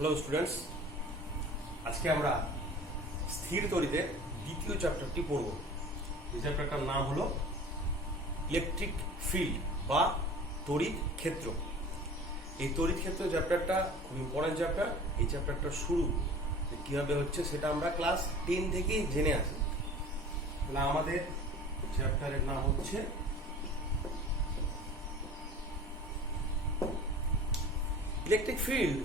Hello students, আজকে আমরা স্থির তড়িতে দ্বিতীয় চ্যাপ্টারটি পড়ব। এই চ্যাপ্টারটার নাম হলো ইলেকট্রিক ফিল্ড বা তড়িৎ ক্ষেত্র। এই তড়িৎ ক্ষেত্র চ্যাপ্টারটা খুব ইম্পর্টেন্ট চ্যাপ্টার। এই চ্যাপ্টারটা শুরু কিভাবে হচ্ছে সেটা আমরা ক্লাস 10 থেকেই জেনে আসি। তাহলে আমাদের চ্যাপ্টারের নাম হচ্ছে ইলেকট্রিক ফিল্ড।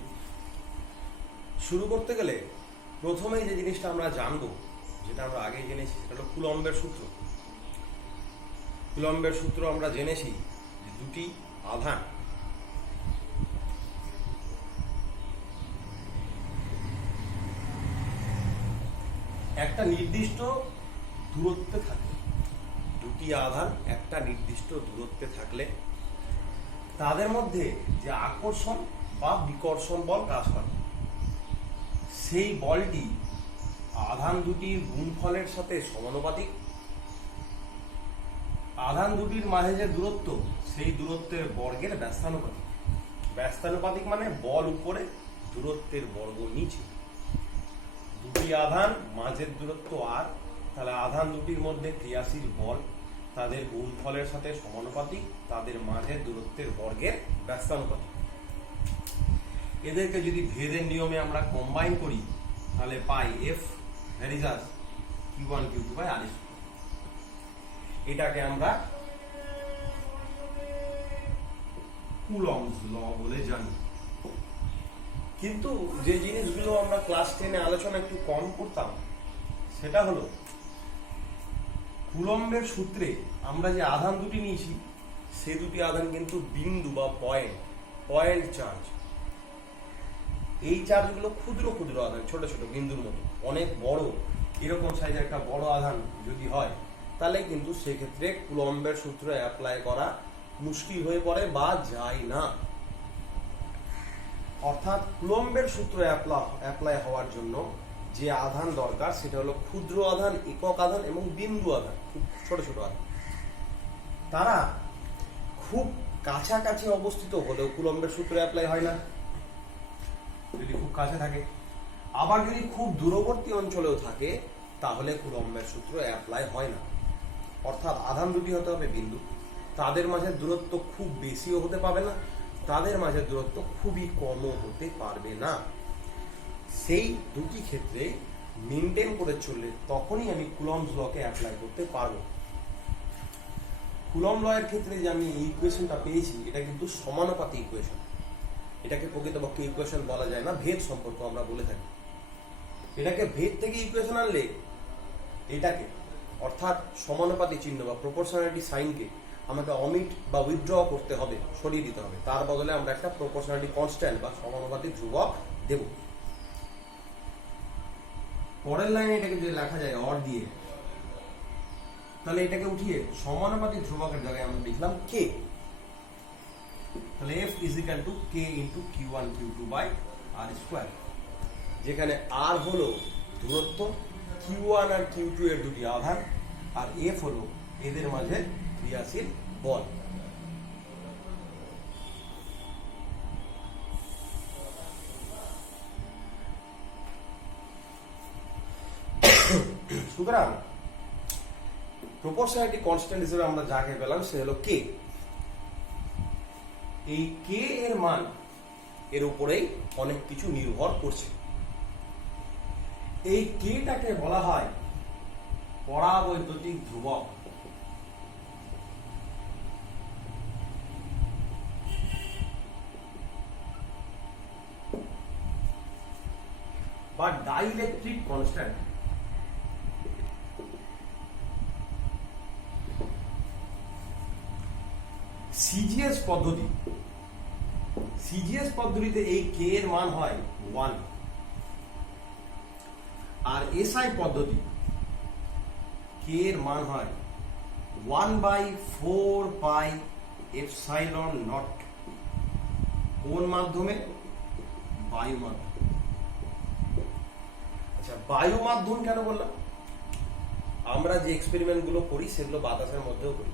শুরু করতে গেলে প্রথমেই যে জিনিসটা আমরা জানবো, যেটা আমরা আগে জেনেছি, সেটা হলো কুলম্বের সূত্র। কুলম্বের সূত্র আমরা জেনেছি যে দুটি আধান একটা নির্দিষ্ট দূরত্বে থাকে। দুটি আধান একটা নির্দিষ্ট দূরত্বে থাকলে তাদের মধ্যে যে আকর্ষণ বা বিকর্ষণ বল কাজ করে, সেই বলটি আধান দুটির গুণফলের সাথে সমানুপাতিক। আধান দুটির মাঝে যে দূরত্ব, সেই দূরত্বের বর্গের ব্যস্তানুপাতিক। ব্যস্তানুপাতিক মানে বল উপরে, দূরত্বের বর্গ নিচে। দুটি আধান মাঝের দূরত্ব আর, তাহলে আধান দুটির মধ্যে ক্রিয়াশীল বল তাদের গুণফলের সাথে সমানুপাতিক, তাদের মাঝের দূরত্বের বর্গের ব্যস্তানুপাতিক। এদেরকে যদি ভেদের নিয়মে আমরা কম্বাইন করি তাহলে পাই F varies as Q1 Q2 by r square. এটাকে আমরা কুলম্বস ল বলে জানি। কিন্তু যে জিনিসগুলো আমরা ক্লাস 10-এ আলোচনা একটু কম করতাম, সেটা হলো কুলম্বের সূত্রে আমরা যে আধান দুটি নিয়েছি, সে দুটি আধান কিন্তু বিন্দু বা পয়েন্ট চার্জ। এই চার্জগুলো ক্ষুদ্র ক্ষুদ্র আধান, ছোট ছোট বিন্দুর মতো। অনেক বড় এরকম সাইজের একটা বড় আধান যদি হয়, তাহলে কিন্তু সেক্ষেত্রে কুলম্বের সূত্র অ্যাপ্লাই করা মুশকিল হয়ে পড়ে বা যায় না। অর্থাৎ কুলম্বের সূত্র অ্যাপ্লাই হওয়ার জন্য যে আধান দরকার, সেটা হলো ক্ষুদ্র আধান, একক আধান এবং বিন্দু আধান, খুব ছোট ছোট আধান। তারা খুব কাছাকাছি অবস্থিত হলেও কুলম্বের সূত্র অ্যাপ্লাই হয় না, যদি খুব কাছে থাকে। আবার যদি খুব দূরবর্তী অঞ্চলেও থাকে, তাহলে কুলম্বের সূত্র অ্যাপ্লাই হয় না। অর্থাৎ আধান দুটি হতে হবে বিন্দু, তাদের মাঝে দূরত্ব খুব বেশিও হতে পারবে না, তাদের মাঝে দূরত্ব খুবই কমও হতে পারবে না। সেই দুটি ক্ষেত্রে মেনটেন করে চললে তখনই আমি কুলম্বস লকে অ্যাপ্লাই করতে পারবো। কুলম্ব ল এর ক্ষেত্রে যে আমি এই ইকুয়েশনটা পেয়েছি, এটা কিন্তু সমানুপাতিক ইকুয়েশন। এটাকে প্রকৃতপক্ষে ইকুয়েশন বলা যায় না, ভেদ সম্পর্ক আমরা বলে থাকি। এটাকে ভেদ থেকে ইকুয়েশন আনলে এটাকে, অর্থাৎ সমানুপাতিক চিহ্ন বা প্রপোর্শনালিটি সাইনকে আমাকে অমিট বা উইথড্র করতে হবে, সরিয়ে দিতে হবে। তার বদলে আমরা একটা প্রপোর্শনালিটি কনস্ট্যান্ট বা সমানুপাতিক ধ্রুবক দেব। পরের লাইনে এটাকে যদি লেখা যায় অর দিয়ে, তাহলে এটাকে উঠিয়ে সমানুপাতিক ধ্রুবকের জায়গায় আমরা লিখলাম কে। তাহলে F is equal to K into Q1 Q2 by R square, যেখানে R হলো দূরত্ব, Q1 আর Q2 এর দুটি আধান, আর F হলো এদের মাঝে ক্রিয়াশীল বল। সুতরাং প্রপোর্শনালিটি কনস্ট্যান্ট হিসেবে আমরা যাকে পেলাম, সে হলো কে। এই কে এর মান এর উপরেই অনেক কিছু নির্ভর করছে। এই কেটাকে বলা হয় পরাবৈদ্যুতিক ধ্রুবক বা ডাইইলেকট্রিক কনস্ট্যান্ট। সিজিএস পদ্ধতিতে এই কে এর মান হয় 1, আর এসআই পদ্ধতি কে এর মান হয় 1/4 পাই এপসাইলন নট। কোন মাধ্যমে? বায়ু মাধ্যম। আচ্ছা, বায়ু মাধ্যম কেন বললাম? আমরা যে এক্সপেরিমেন্ট গুলো করি সেগুলো বাতাসের মধ্যেও করি।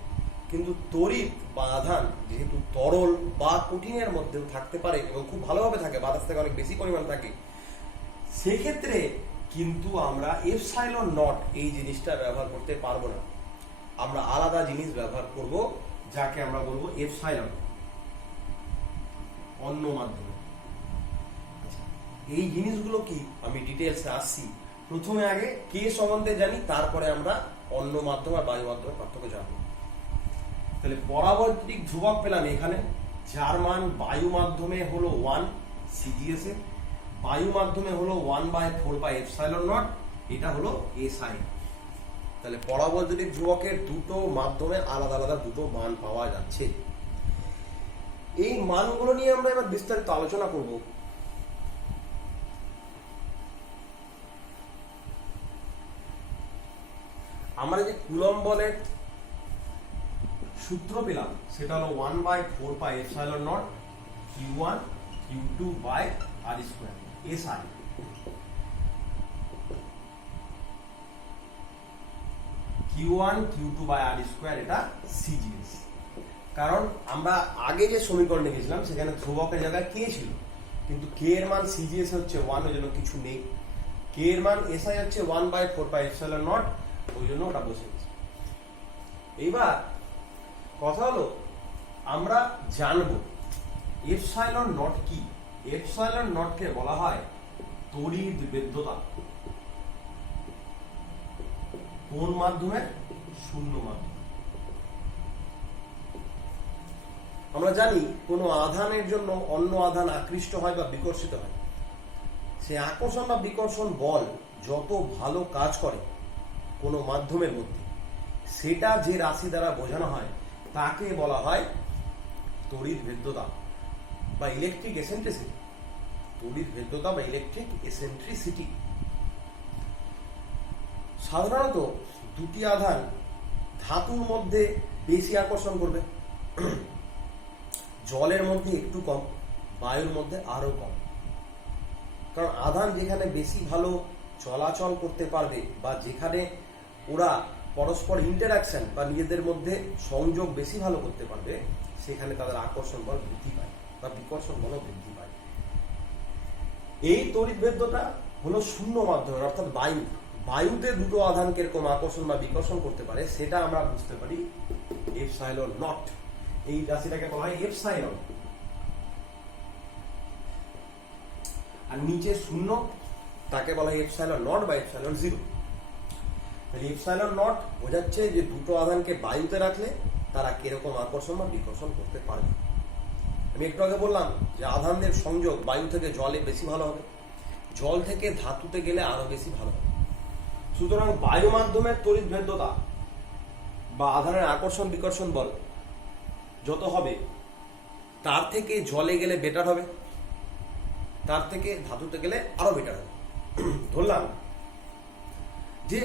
কিন্তু তড়িৎ বা আধান যেহেতু তরল বা কঠিনের মধ্যেও থাকতে পারে এবং খুব ভালোভাবে থাকে, বাতাস থেকে অনেক বেশি পরিমাণ থাকে, সেক্ষেত্রে কিন্তু আমরা এপসাইলন নট এই জিনিসটা ব্যবহার করতে পারবো না। আমরা আলাদা জিনিস ব্যবহার করব, যাকে আমরা বলবো এপসাইলন, অন্য মাধ্যমে। এই জিনিসগুলো কি আমি ডিটেলসে আসছি। প্রথমে আগে কে সম্বন্ধে জানি, তারপরে আমরা অন্য মাধ্যম আর বায়ু মাধ্যমের পার্থক্য জানবো। তাহলে পরাবৈদ্যুতিক ধ্রুবক পেলাম এখানে, যার মান বায়ু মাধ্যমে হলো 1 সিজিএস এ, বায়ু মাধ্যমে হলো 1/4πε0, এটা হলো এসআই। তাহলে পরাবৈদ্যুতিক ধ্রুবকের দুটো মাধ্যমে আলাদা আলাদা দুটো মান পাওয়া যাচ্ছে। এই মানগুলো নিয়ে আমরা এবার বিস্তারিত আলোচনা করব। আমরা যে কুলম্ব বলের সূত্র পেলাম সেটা হলো 1/4πε0 Q1 Q2/r², SI। Q1 Q2/r², এটা সিজিএস। কারণ আমরা আগে যে সমীকরণে গেছিলাম সেখানে ধ্রুবকের জায়গায় কে ছিল, কিন্তু কে এর মান সিজিএস হচ্ছে 1, ওই জন্য কিছু নেই। কে এর মান এসআই হচ্ছে 1/4πε0, ওই জন্য ওটা বসে গেছে। এইবার কথা হলো আমরা জানবো এপসাইলন নট কি। এপসাইলন নটকে বলা হয় তড়িৎ ভেদ্যতা। কোন মাধ্যমে? শূন্য মাধ্যমে। আমরা জানি কোনো আধানের জন্য অন্য আধান আকৃষ্ট হয় বা বিকর্ষিত হয়, সে আকর্ষণ বা বিকর্ষণ বল যত ভালো কাজ করে কোনো মাধ্যমের মধ্যে, সেটা যে রাশি দ্বারা বোঝানো হয় তাকে বলা হয় তড়িৎ ভেদ্যতা বা ইলেকট্রিক এসেন্ট্রিসিটি। তড়িৎ ভেদ্যতা বা ইলেকট্রিক এসেন্ট্রিসিটি। সাধারণত দুটি আধান ধাতুর মধ্যে বেশি আকর্ষণ করবে, জলের মধ্যে একটু কম, বায়ুর মধ্যে আরো কম। কারণ আধান যেখানে বেশি ভালো চলাচল করতে পারবে বা যেখানে ওরা পরস্পর ইন্টারাকশন বা নিজেদের মধ্যে সংযোগ বেশি ভালো করতে পারবে, সেখানে তাদের আকর্ষণ বল বৃদ্ধি পায় বা বিকর্ষণ বলও বৃদ্ধি পায়। এই তড়িৎ ভেদ্যতা হলো শূন্য মাধ্যমের, অর্থাৎ বায়ু। বায়ুতে দুটো আধান কিরকম আকর্ষণ বা বিকর্ষণ করতে পারে সেটা আমরা বুঝতে পারি এপসাইলন নট। এই রাশিটাকে বলা হয় এপসাইলন। আর নিচে শূন্য, তাকে বলা হয় এপসাইলন নট বা এপসাইলন জিরো। তাহলে এপসাইলন নট বোঝাচ্ছে যে দুটো আধানকে বায়ুতে রাখলে তারা কিরকম আকর্ষণ বা বিকর্ষণ করতে পারবে। আমি একটু আগে বললাম যে আধানদের সংযোগ বায়ু থেকে জলে বেশি ভালো হবে, জল থেকে ধাতুতে গেলে আরো বেশি ভালো হবে। সুতরাং বায়ু মাধ্যমের তড়িৎ ভেদ্যতা বা আধানের আকর্ষণ বিকর্ষণ বল যত হবে, তার থেকে জলে গেলে বেটার হবে, তার থেকে ধাতুতে গেলে আরো বেটার হবে। ধরলাম যে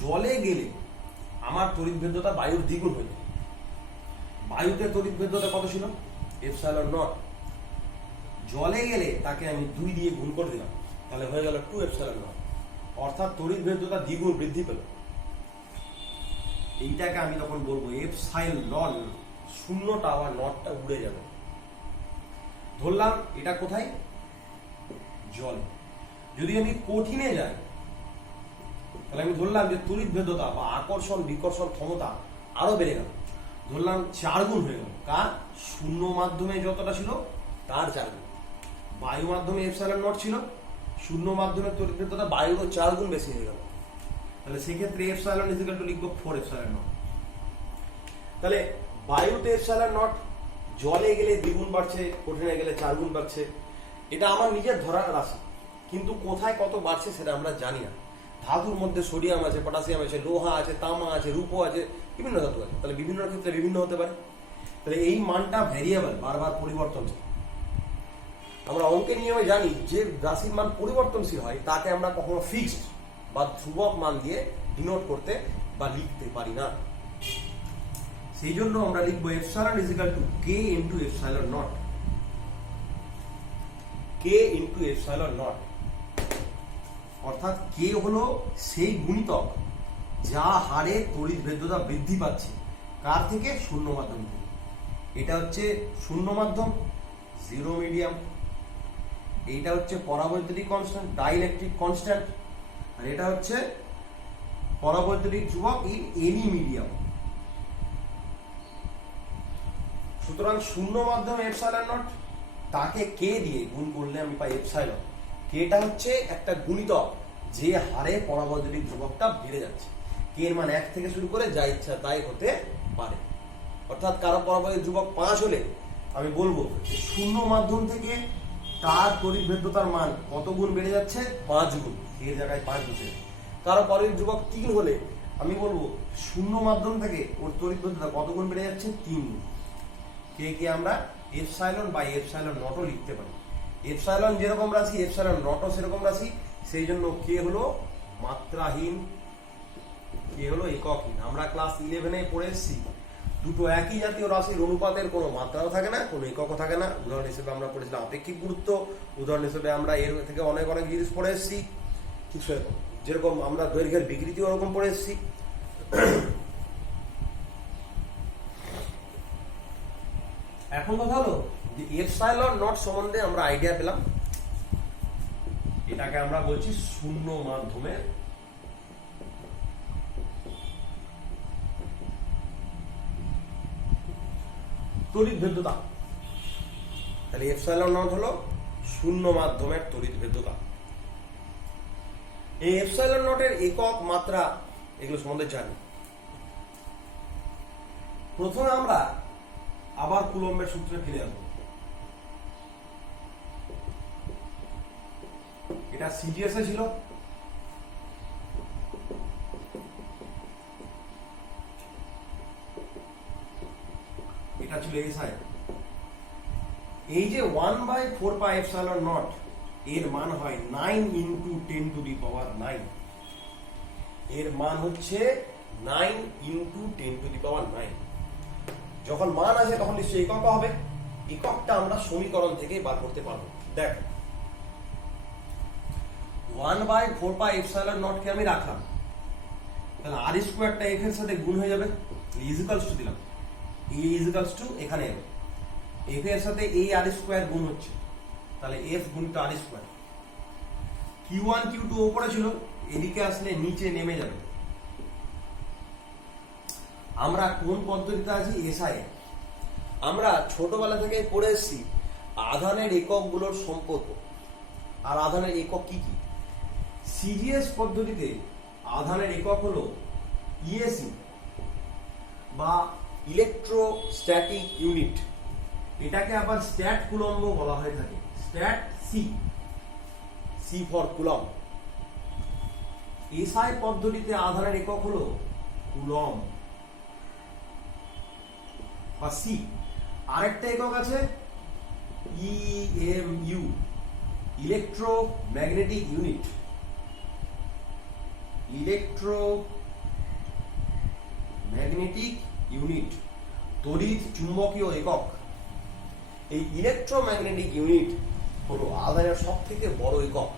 জলে গেলে আমার তড়িৎ ভেদ্যতা বায়ুর দ্বিগুণ হয়ে যাবে। বায়ুতে তড়িৎ ভেদ্যতা কত ছিল? Epsilon not. জলে গেলে তাকে আমি 2 দিয়ে গুণ করে দিলাম, তাহলে হয়ে গেল 2 এপসাইলন নট। অর্থাৎ তড়িৎ ভেদ্যতা দ্বিগুণ বৃদ্ধি পেল। এইটাকে আমি তখন বলবো এপসাইলন, শূন্যটা বা নটটা উড়ে যাবে। ধরলাম এটা কোথায়? জল। যদি আমি কঠিনে যাই তাহলে আমি ধরলাম যে তড়িৎ ভেদ্যতা বা আকর্ষণ বিকর্ষণ ক্ষমতা আরো বেড়ে গেল। ধরলাম 4 গুণ হয়ে গেল। কার? শূন্য মাধ্যমে যতটা ছিল তার 4 গুণ। বায়ু মাধ্যমে এপসাইলন নট ছিল, শূন্য মাধ্যমে তড়িৎ ভেদ্যতা বায়ুরও 4 গুণ বেশি হয়ে গেল। তাহলে সেক্ষেত্রে এপসাইলন ইজ ইকুয়াল টু লিখবো 4 এপসাইলন নট। তাহলে বায়ুতে এপসাইলন নট, জলে গেলে দ্বিগুণ বাড়ছে, কঠিনে গেলে 4 গুণ বাড়ছে। এটা আমার নিজের ধরার রাশি, কিন্তু কোথায় কত বাড়ছে সেটা আমরা জানি না। ধাতুর মধ্যে সোডিয়াম আছে, পটাশিয়াম আছে, লোহা আছে, তামা আছে, রূপ আছে, বিভিন্ন ধাতু আছে। তাহলে বিভিন্ন ক্ষেত্রে বিভিন্ন হতে পারে। তাহলে এই মানটা ভ্যারিয়েবল, বারবার পরিবর্তনশীল। আমরা অঙ্কের নিয়মে জানি যে রাশির মান পরিবর্তনশীল হয় তাকে আমরা কখনো ফিক্সড বা ধ্রুবক মান দিয়ে ডিনোট করতে বা লিখতে পারি না। সেই জন্য আমরা লিখবো epsilon is equal to K into epsilon not. K into epsilon not, অর্থাৎ কে হলো সেই গুণিতক যা হারে তড়িৎ ভেদ্যতা বৃদ্ধি পাচ্ছে। কার থেকে? শূন্য মাধ্যম থেকে। এটা হচ্ছে শূন্য মাধ্যম, জিরো মিডিয়াম। এইটা হচ্ছে পরাবৈদ্যুতিক কনস্ট্যান্ট, ডাইইলেকট্রিক কনস্ট্যান্ট। আর এটা হচ্ছে পরাবৈদ্যুতিক ধ্রুবক ইন এনি মিডিয়াম। সুতরাং শূন্য মাধ্যম এপসাইলন নট, তাকে কে দিয়ে গুণ করলে আমি পাই এপসাইলন। কেটা হচ্ছে একটা গুণিতক, যে হারে পরাবৈদ্যুতিক ধ্রুবকটা বেড়ে যাচ্ছে। কে এর মান 1 থেকে শুরু করে যা ইচ্ছা তাই হতে পারে। অর্থাৎ কারো পরাবৈদ্যুতিক ধ্রুবক 5 হলে আমি বলবো শূন্য মাধ্যম থেকে তার তড়িৎ ভেদ্যতার মান কত গুণ বেড়ে যাচ্ছে? 5 গুণ। এর জায়গায় 5 বসে। কারো পরাবৈদ্যুতিক ধ্রুবক 3 হলে আমি বলবো শূন্য মাধ্যম থেকে ওর তড়িৎ ভেদ্যতা কত গুণ বেড়ে যাচ্ছে? 3 গুণ। কে আমরা এপসাইলন বা এপসাইলন নটও লিখতে পারি। এপসাইলন যেরকম রাশি, এপসাইলন নটও সেরকম রাশি। সেই জন্য কে হলো মাত্রাহীন, কে হলো এককহীন। আমরা ক্লাস 11-এ পড়ে এসেছি দুটো একই জাতীয় রাশির অনুপাতের কোনো মাত্রাও থাকে না, কোনো এককও থাকে না। উদাহরণ হিসেবে আমরা পড়েছিলাম আপেক্ষিক গুরুত্ব। উদাহরণ হিসেবে আমরা এর থেকে অনেক অনেক জিনিস পড়ে এসেছি। ঠিক সেরকম যেরকম আমরা দৈর্ঘ্যের বিকৃতি ওরকম পড়ে এসেছি। এখন কথা হলো যে এপসাইলন নট সম্বন্ধে আমরা আইডিয়া পেলাম। এটাকে আমরা বলছি শূন্য মাধ্যমের তড়িৎ ভেদ্যতা। তাহলে এপসাইলন নট হলো শূন্য মাধ্যমের তড়িৎ ভেদ্যতা। এই এপসাইলন নটের একক, মাত্রা এগুলো সম্বন্ধে জানি। প্রথমে আমরা আবার কুলম্বের সূত্রে ফিরে আসবো। এটা সিজিএস এ ছিল, এটা ছিল এসআই। এই যে 1/4πε0 এর মান হয় 9 × 10⁹ এর মান হচ্ছে 9 × 10⁹। যখন মান আসে তখন নিশ্চয়ই একক হবে। এককটা আমরা সমীকরণ থেকে বার করতে পারবো। দেখো 1/4πε0 কে আমি রাখলাম, তাহলে আর স্কোয়ারটা এফ এর সাথে গুণ হয়ে যাবে, ইজিক্যালস টু দিলাম, ইজিক্যালস টু এখানে এলো, এফ এর সাথে এই আর স্কোয়ার গুণ হচ্ছে, তাহলে এফ গুণিত আর স্কোয়ার। Q1 Q2 উপরে ছিল, এদিকে আসলে নিচে নেমে যাবে। আমরা কোন পদ্ধতিতে আছি? এসআই। আমরা ছোটবেলা থেকে পড়ে এসেছি আধানের এককগুলোর সম্পর্ক আর আধানের একক কি কি। সিজিএস পদ্ধতিতে আধানের একক হলো ইএসি বা ইলেকট্রোস্ট্যাটিক ইউনিট। এটাকে আবার স্ট্যাট কুলম্ব বলা হয়ে থাকে। Stat C, C for coulomb. SI পদ্ধতিতে আধানের একক হলো কুলম্ব বা সি। আরেকটা একক আছে EMU, electromagnetic unit. Electromagnetic unit তড়িৎ চুম্বকীয় একক। এই ইলেকট্রোম্যাগনেটিক ইউনিট হলো আধানের সব থেকে বড় একক।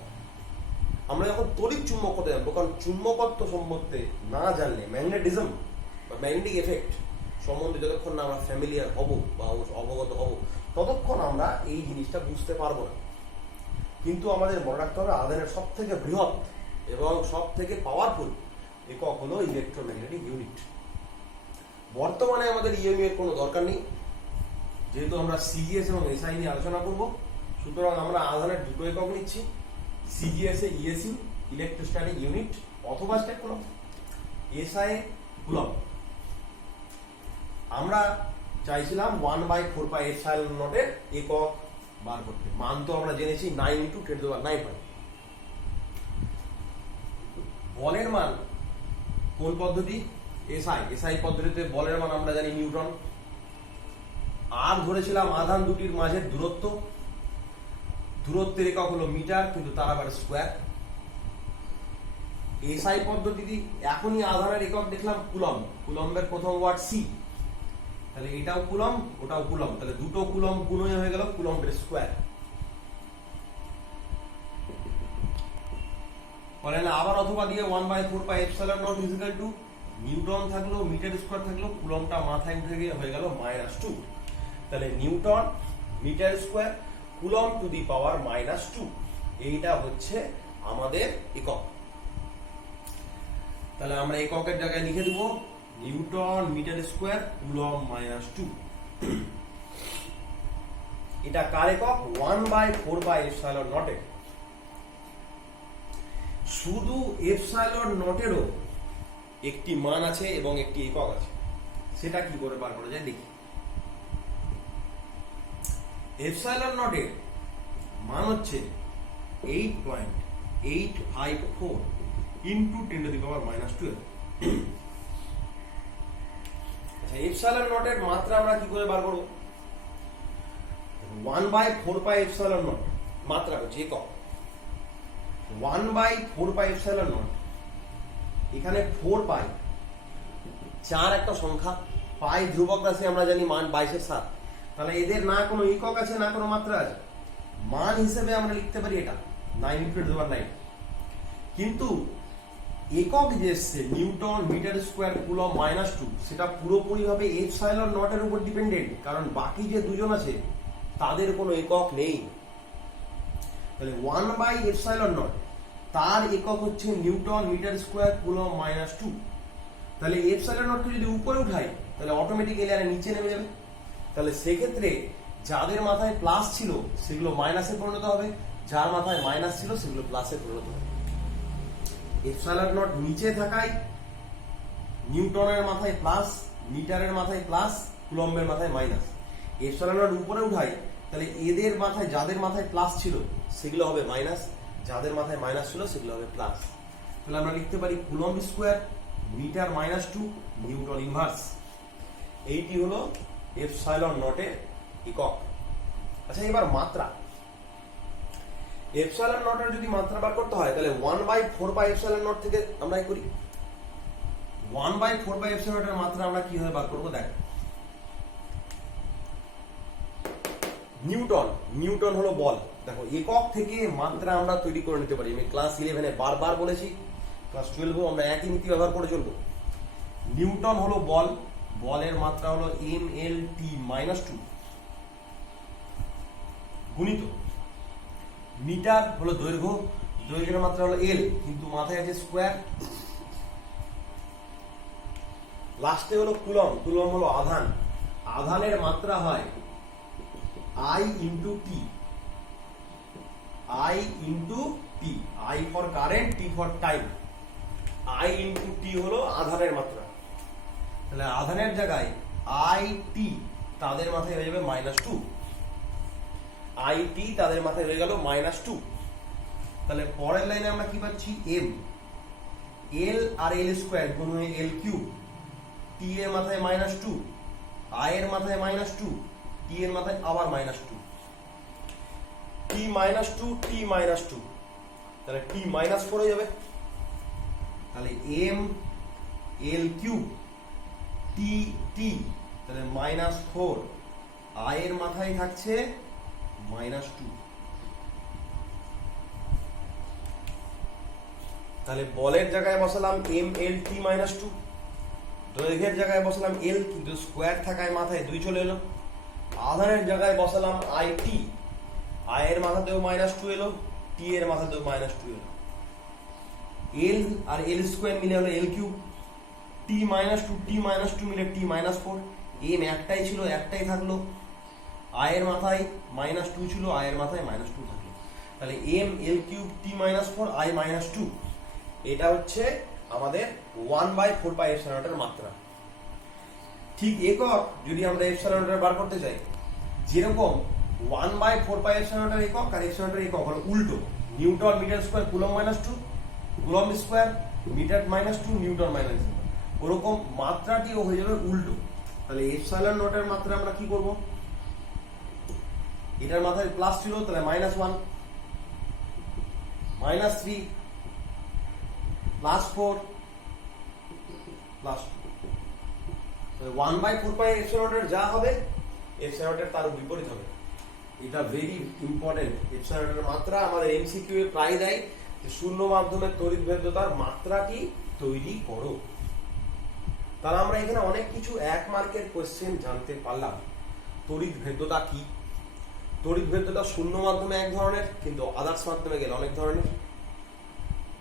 আমরা যখন তড়িৎ চুম্বকত্ব জানবো, কারণ চুম্বকত্ব সম্বন্ধে না জানলে, ম্যাগনেটিজম বা ম্যাগনেটিক এফেক্ট সম্বন্ধে যতক্ষণ না আমরা ফ্যামিলিয়ার হব বা অবগত হব, ততক্ষণ আমরা এই জিনিসটা বুঝতে পারবো না। কিন্তু আমাদের মনে রাখতে হবে আধানের সব থেকে বৃহৎ এবং সব থেকে পাওয়ারফুল একক হলো ইলেকট্রোম্যাগনেটিক ইউনিট। বর্তমানে আমাদের ইএমইউ এর কোনো দরকার নেই, যেহেতু আমরা সিজিএস এবং এসআই নিয়ে আলোচনা করব। সুতরাং আমরা আধানের দুটো একক নিচ্ছি, সিজিএস এ ইএসইউ ইলেকট্রোস্ট্যাটিক ইউনিট অথবা স্ট্যাট কুলম্ব, এসআই কুলম্ব। আমরা চাইছিলাম 1/4πε0 এর একক বার করতে। মান তো আমরা জেনেছি 9 × 10⁹। বলের মান কোন পদ্ধতি? এসআই। এসআই পদ্ধতিতে বলের মান আমরা জানি নিউটন। আর ধরেছিলাম আধান দুটির মাঝের দূরত্ব, দূরত্বের একক হলো মিটার, কিন্তু তার আবার স্কোয়ার। এসআই পদ্ধতি এখনই আধানের একক দেখলাম কুলম্ব, কুলম্বের প্রথম ওয়ার্ড সি, তাহলে এটাও কুলম্ব ওটাও কুলম্ব, তাহলে দুটো কুলম্ব গুণ হয়ে গেল কুলম্বের স্কোয়ার। বলে না আবার অথবা দিয়ে 1/4πε0 = নিউটন থাকলো, মিটার স্কোয়ার থাকলো, কুলমটা মাথায় উঠে গিয়ে হয়ে গেল -2। তাহলে newton metre square coulomb to the power -2, এইটা হচ্ছে আমাদের একক। তাহলে আমরা এককের জায়গায় লিখে দেব নিউটন মিটার স্কোয়ার কুলম -2। এটা কার একক? 1/4πε0 এর। শুধু ε0 একটি মান আছে এবং একটি একক আছে, সেটা কি করে বার করা যায় দেখি। ε0 এর মান হচ্ছে 8.854 ইন্টু 10⁻²। আচ্ছা, ε0 এর মাত্রা আমরা কি করে বার করবো? 1/4πε0 মাত্রা হচ্ছে একক। 1/4πε0, এখানে 4 পাই, 4 একটা সংখ্যা, পাই ধ্রুবক রাশি, আমরা জানি মান 22/7। তাহলে এদের না কোনো একক আছে না কোনো মাত্রা আছে, মান হিসেবে আমরা লিখতে পারি এটা 9×9। কিন্তু একক যে এসছে নিউটন মিটার স্কোয়ার কুলম -2, সেটা পুরোপুরি ভাবে ε0 এর উপর ডিপেন্ডেন্ট, কারণ বাকি যে দুজন আছে তাদের কোনো একক নেই। তাহলে 1/ε0 তার একক হচ্ছে নিউটন মিটার স্কোয়ার কুলম -2। তাহলে ε0 কে যদি উপরে উঠাই তাহলে অটোমেটিক এর নিচে নেমে যাবে। তাহলে সেক্ষেত্রে যাদের মাথায় প্লাস ছিল সেগুলো মাইনাসে পরিণত হবে, যার মাথায় মাইনাস ছিল সেগুলো প্লাসে পরিণত হবে। ε0 নিচে থাকায় নিউটনের মাথায় প্লাস, মিটারের মাথায় প্লাস, কুলম্বের মাথায় মাইনাস। ε0 উপরে উঠাই তাহলে এদের মাথায়, যাদের মাথায় প্লাস ছিল সেগুলো হবে মাইনাস, যাদের মাথায় মাইনাস ছিল সেগুলো হবে প্লাস। তাহলে আমরা লিখতে পারি coulomb square metre -2 newton inverse. এইটি হলো ε0 এর একক। আচ্ছা, এবার মাত্রা। ε0 এর যদি মাত্রা বার করতে হয় তাহলে 1/4πε0 থেকে আমরা করি। 1/4πε0 এর মাত্রা আমরা কিভাবে বার করবো দেখ। নিউটন হলো বল। দেখো, একক থেকে মাত্রা আমরা তৈরি করে নিতে পারি। আমি ক্লাস 11-এ বারবার বলেছি, ক্লাস 12-এও আমরা একই নীতি ব্যবহার করে চলবো। নিউটন হলো বল, বলের মাত্রা হলো mLt-2 গুণিত মিটার হলো দৈর্ঘ্য, দৈর্ঘ্যের মাত্রা হলো l, কিন্তু মাথায় আছে স্কোয়ার। লাস্টে হলো কুলম, কুলম হলো আধান, আধানের মাত্রা হয় I into T, I into T, I for current, T for time। I into T হলো আধানের মাত্রা। তাহলে আধানের জায়গায় IT তাদের মাথায় হয়ে যাবে -2, IT তাদের মাথায় হয়ে গেল -2। তাহলে পরের লাইনে আমরা কি পাচ্ছি? M, L আর L স্কোয়ার গুণ হয়ে L কিউব, T এর মাথায় -2, I এর মাথায় -2, T এর মাথায় আবার -2, T -2, T -2, তাহলে T -4 হয়ে যাবে। তাহলে M L cube T T, তাহলে -4, I এর মাথায় থাকছে -2। তাহলে বলের জায়গায় বসালাম mLt-2, দৈর্ঘ্যের জায়গায় বসালাম L, কিন্তু স্কোয়ার থাকায় মাথায় 2 চলে এলো। আধানের জায়গায় বসালাম IT, I এর মাথাতেও -2 এলো, T এর মাথাতেও -2 এলো। L আর L স্কোয়ার মিলে হলো L কিউব, T -2, T -2 মিলে T -4, M একটাই ছিল, একটাই থাকলো, I এর মাথায় -2 ছিল, I এর মাথায় -2 থাকলো। তাহলে M L cube T -4 I -2, এটা হচ্ছে আমাদের 1/4πε0 এর মাত্রা। ঠিক একক যদি আমরা ε0 বার করতে চাই, যেরকম 1/4πε0 এর একক আর ε0 এর একক হলো উল্টো, newton metre square coulomb -2, coulomb square metre -2, newton -2, ওরকম মাত্রাটিও হয়ে যাবে উল্টো। তাহলে ε0 এর মাত্রা আমরা কি করব? এটার মাথায় প্লাস ছিল, তাহলে -1, -3, +4, +2। 1/4πε0 এর যা হবে ε0 এর তার বিপরীত হবে। এটা ভেরি ইম্পর্টেন্ট। ε0 এর মাত্রা আমাদের এমসিকিউ এ প্রায় দেয় যে শূন্য মাধ্যমের তড়িৎ ভেদ্যতার মাত্রাটি তৈরি করো। তাহলে আমরা এখানে অনেক কিছু 1 মার্কের কোশ্চেন জানতে পারলাম। তড়িৎ ভেদ্যতা কি, তড়িৎ ভেদ্যতা শূন্য মাধ্যমে এক ধরনের, কিন্তু আদার্স মাধ্যমে গেলে অনেক ধরনের।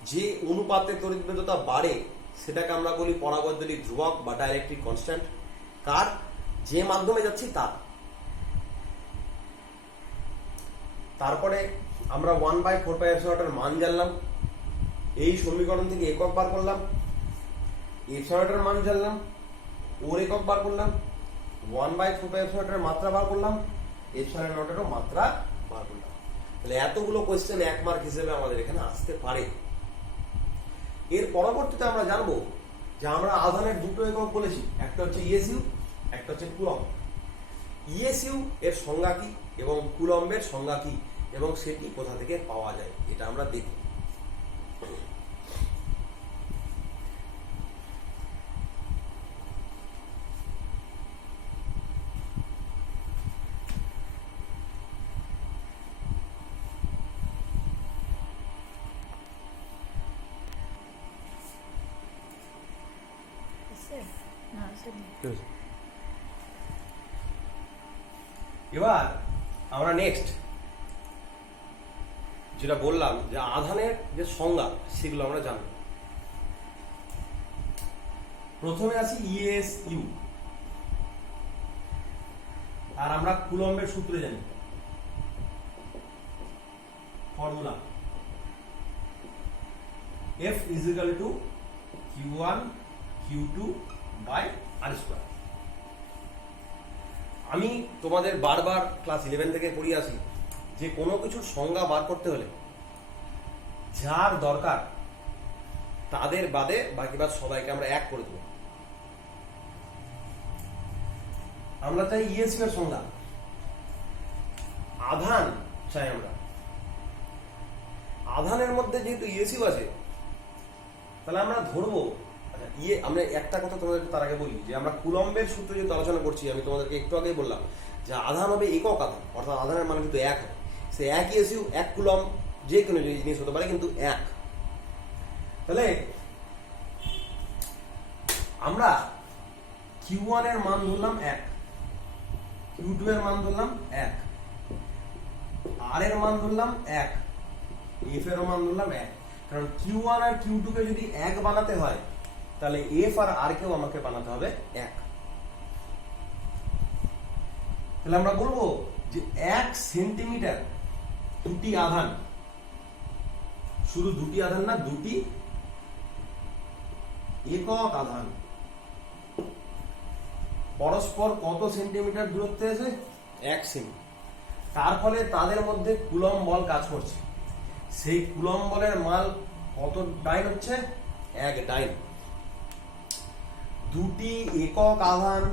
যে অনুপাতে তড়িৎ ভেদ্যতা বাড়ে সেটাকে আমরা বলি পরাবৈদ্যুতিক ধ্রুবক বা ডাইলেকট্রিক কনস্ট্যান্ট। কার? যে মাধ্যমে যাচ্ছি তার। তারপরে আমরা 1/4πε এর মান জানলাম, এই সমীকরণ থেকে একক বার করলাম, এর মান জানলাম, ওর একক বার করলাম, 1/4πε এর মাত্রা বার করলাম, এরও মাত্রা বার করলাম। তাহলে এতগুলো কোয়েশ্চেন 1 মার্ক হিসেবে আমাদের এখানে আসতে পারে। এর পরবর্তীতে আমরা জানবো যে আমরা আধানের দুটো একক বলেছি, একটা হচ্ছে ইএসইউ, একটা হচ্ছে কুলম্ব। ইএসইউ এর সংজ্ঞা কি এবং কুলম্বের সংজ্ঞা কি এবং সেটি কোথা থেকে পাওয়া যায় এটা আমরা দেখব। এবার আমরা নেক্সট যেটা বললাম যে আধানের যে সংজ্ঞা সেগুলো আমরা জানব। প্রথমে আছে ইএসইউ, আর আমরা কুলম্বের সূত্রে জানি, formula F = Q1 Q2 R²। আমি তোমাদের বারবার ক্লাস 11 থেকে পড়িয়ে আসি যে কোনো কিছুর সংজ্ঞা বার করতে হলে যার দরকার তাদের বাদে বাকিবার সবাইকে আমরা এক করে দেব। আমরা চাই ইএসইউ এর সংজ্ঞা, আধান চাই আমরা। আধানের মধ্যে যেহেতু ইএসইউ আছে তাহলে আমরা ধরবো, আমরা একটা কথা তোমাদের তার আগে বলি যে আমরা কুলম্বের সূত্রে যেহেতু আলোচনা করছি, আমি তোমাদেরকে একটু আগেই বললাম যে আধান হবে একক আধান, অর্থাৎ আধানের মান কিন্তু 1 হয়। সে 1 ইএসইউ 1 কুলম্ব যে কোনো জিনিস হতে পারে কিন্তু 1। তাহলে আমরা Q1 এর মান ধরলাম 1, Q2 এর মান ধরলাম 1, R এর মান ধরলাম 1, F এর মান ধরলাম 1। কারণ Q1 আর Q2 কে যদি 1 বানাতে হয় তাহলে F আর R কেও আমাকে বানাতে হবে 1। তাহলে আমরা বলবো যে 1 সেন্টিমিটার দুটি আধান, শুধু দুটি আধান না, দুটি একক আধান পরস্পর কত সেন্টিমিটার দূরত্বে আছে? 1 সেমি। তার ফলে তাদের মধ্যে কুলম্ব বল কাজ করছে। সেই কুলম্ব বলের মান কত ডাইন হচ্ছে? 1 ডাইন। দুটি একক আধান